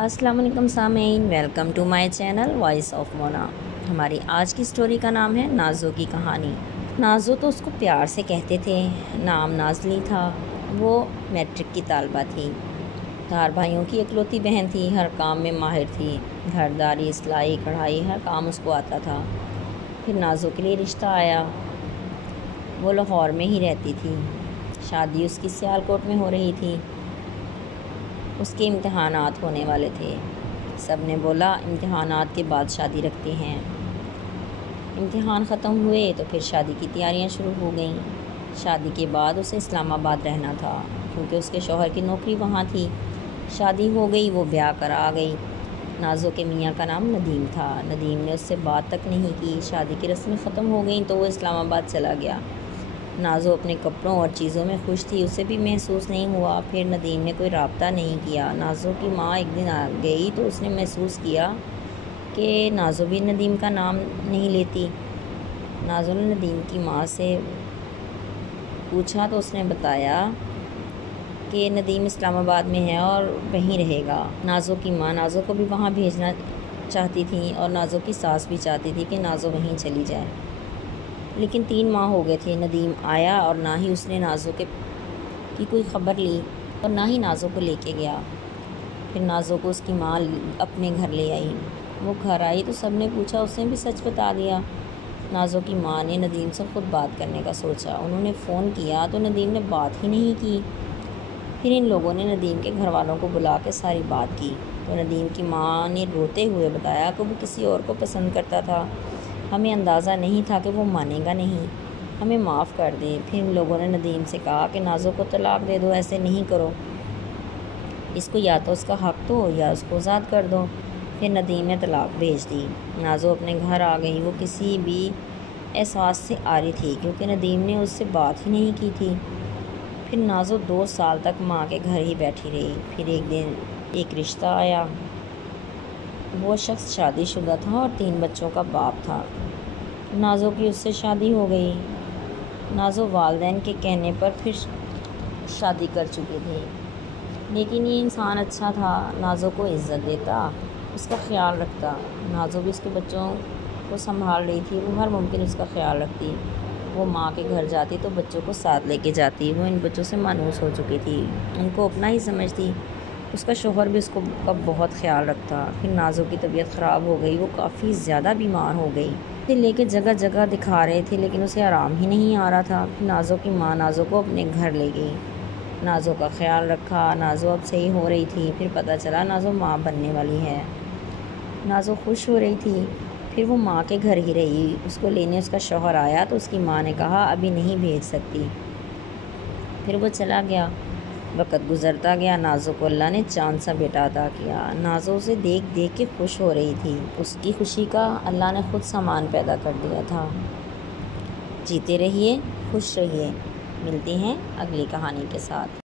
अस्सलाम वालेकुम सामीन, welcome to my channel voice of Mona. हमारी आज की स्टोरी का नाम है नाज़ो की कहानी। नाज़ो तो उसको प्यार से कहते थे। नाम नाज़ली था। वो मैट्रिक की तालबा थी। 4 भाइयों की इकलौती बहन थी। हर काम में माहिर थी। घरदारी, सिलाई, कढ़ाई, हर काम उसको आता था। फिर नाज़ो के लिए रिश्ता आया। वो लाहौर में ही रहती थी। शादी उसकी सियालकोट में हो रही थी। उसके इम्तहानात होने वाले थे। सब ने बोला इम्तहानात के बाद शादी रखते हैं। इम्तहान ख़त्म हुए तो फिर शादी की तैयारियां शुरू हो गईं। शादी के बाद उसे इस्लामाबाद रहना था क्योंकि उसके शौहर की नौकरी वहाँ थी। शादी हो गई, वो ब्याह कर आ गई। नाज़ो के मियाँ का नाम नदीम था। नदीम ने उससे बात तक नहीं की। शादी की रस्में ख़त्म हो गई तो वो इस्लामाबाद चला गया। नाज़ो अपने कपड़ों और चीज़ों में खुश थी। उसे भी महसूस नहीं हुआ। फिर नदीम ने कोई रब्ता नहीं किया। नाज़ो की माँ एक दिन आ गई तो उसने महसूस किया कि नाज़ो भी नदीम का नाम नहीं लेती। नाज़ो ने नदीम की माँ से पूछा तो उसने बताया कि नदीम इस्लामाबाद में है और वहीं रहेगा। नाज़ो की माँ नाज़ो को भी वहाँ भेजना चाहती थी और नाज़ो की सास भी चाहती थी कि नाज़ो वहीं चली जाए। लेकिन 3 माह हो गए थे। नदीम आया और ना ही उसने नाज़ो की कोई ख़बर ली और ना ही नाज़ो को लेके गया। फिर नाज़ो को उसकी माँ अपने घर ले आई। वो घर आई तो सब ने पूछा, उसने भी सच बता दिया। नाज़ो की माँ ने नदीम से ख़ुद बात करने का सोचा। उन्होंने फ़ोन किया तो नदीम ने बात ही नहीं की। फिर इन लोगों ने नदीम के घर वालों को बुला के सारी बात की तो नदीम की माँ ने रोते हुए बताया कि वो किसी और को पसंद करता था। हमें अंदाज़ा नहीं था कि वो मानेगा नहीं, हमें माफ़ कर दे। फिर इन लोगों ने नदीम से कहा कि नाज़ो को तलाक दे दो, ऐसे नहीं करो, इसको या तो उसका हक़ दो या उसको आज़ाद कर दो। फिर नदीम ने तलाक भेज दी। नाज़ो अपने घर आ गई। वो किसी भी एहसास से आ रही थी क्योंकि नदीम ने उससे बात ही नहीं की थी। फिर नाज़ो 2 साल तक माँ के घर ही बैठी रही। फिर एक दिन एक रिश्ता आया। वो शख्स शादीशुदा था और 3 बच्चों का बाप था। नाज़ो की उससे शादी हो गई। नाज़ो वालिदैन के कहने पर फिर शादी कर चुके थे। लेकिन ये इंसान अच्छा था। नाज़ो को इज़्ज़त देता, उसका ख्याल रखता। नाज़ो भी उसके बच्चों को संभाल रही थी। वो हर मुमकिन उसका ख्याल रखती। वो माँ के घर जाती तो बच्चों को साथ लेके जाती। वो इन बच्चों से मानूस हो चुकी थी, उनको अपना ही समझती। उसका शौहर भी उसको का बहुत ख्याल रखता। फिर नाज़ो की तबीयत ख़राब हो गई। वो काफ़ी ज़्यादा बीमार हो गई। उसे लेके जगह जगह दिखा रहे थे लेकिन उसे आराम ही नहीं आ रहा था। फिर नाज़ो की माँ नाज़ो को अपने घर ले गई। नाज़ो का ख्याल रखा। नाज़ो अब सही हो रही थी। फिर पता चला नाज़ो माँ बनने वाली है। नाज़ो खुश हो रही थी। फिर वो माँ के घर ही रही। उसको लेने उसका शौहर आया तो उसकी माँ ने कहा अभी नहीं भेज सकती। फिर वो चला गया। वक़्त गुज़रता गया। नाज़ो को अल्लाह ने चाँद सा बेटा अता किया। नाज़ो उसे देख देख के खुश हो रही थी। उसकी खुशी का अल्लाह ने ख़ुद सामान पैदा कर दिया था। जीते रहिए, खुश रहिए। मिलते हैं अगली कहानी के साथ।